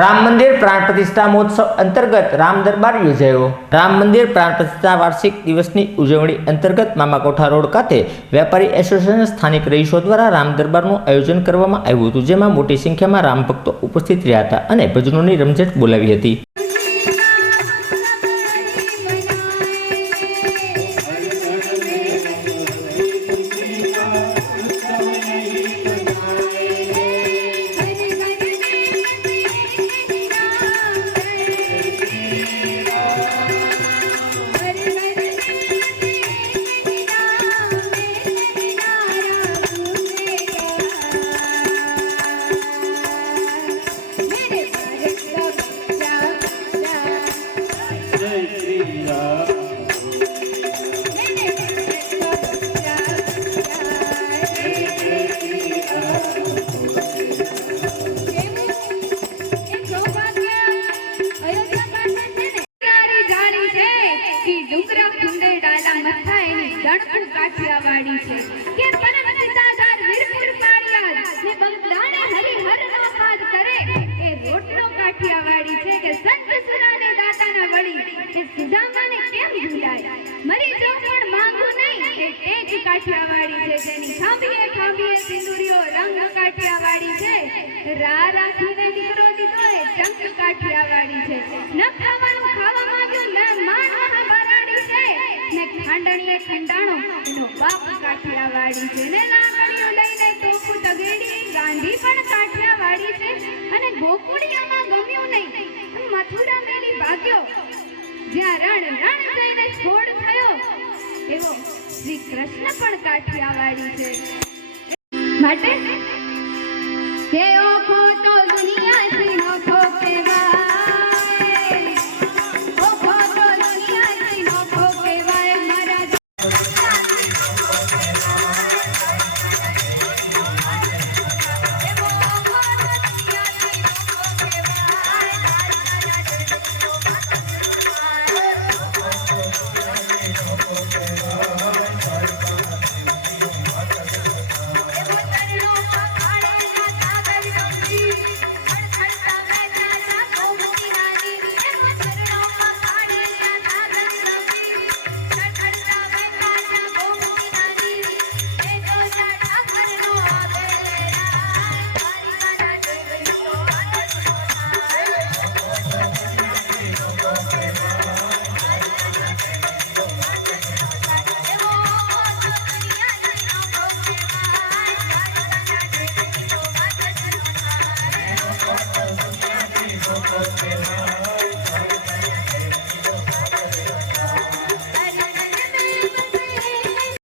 રામ મંદિર પ્રાણ પ્રતિષ્ઠા મહોત્સવ અંતર્ગત રામ દરબાર યોજાયો। રામ મંદિર પ્રાણ પ્રતિષ્ઠા વાર્ષિક દિવસની ઉજવણી અંતર્ગત મામાકોઠા રોડ ખાતે વેપારી એસોસિએશન સ્થાનિક રહીશો દ્વારા રામ દરબારનું આયોજન કરવામાં આવ્યું હતું, જેમાં મોટી સંખ્યામાં રામ ભક્તો ઉપસ્થિત રહ્યા હતા અને ભજનોની રમઝટ બોલાવી હતી। काठियावाड़ी छे के परम सिताधार वीरपुर पाड़ियाल ने बगदाने हरिहर नो खाद करे ए रोटलो काठियावाड़ी छे के संत सुराने दाताना वળી એ સુદામાને કેમ ભૂલાય મરી જો પણ માંગુ નહીં કે ટેક કાઠિયાવાડી છે જેની ખાંભીએ ખાંભીએ સિંદુરીઓ રંગ કાઠિયાવાડી છે રા રાખીને દીકરો દીધો એ ચંક કાઠિયાવાડી છે ન ખાવાનું ખાવા માંગ્યું ન માન મહાબરાડી છે ને ખાંડણીએ ખંડાણો એનો બાપ કાઠિયાવાડી છે ને લાકડીઓ લઈને તોપુ તગેડી ગાંધી પણ કાઠિયાવાડી છે અને ગોકુળિયામાં ગમ્યું નહીં મથુરા મેલી ભાગ્યો જ્યાં રણ રણ જઈને છોડ થયો એવો શ્રી કૃષ્ણ પણ કાઠિયાવાડી છે માટે કે ઓખો તો દુનિયાથી નોખો કહેવાય ઓખો તો દુનિયાથી નોખો કહેવાય મારા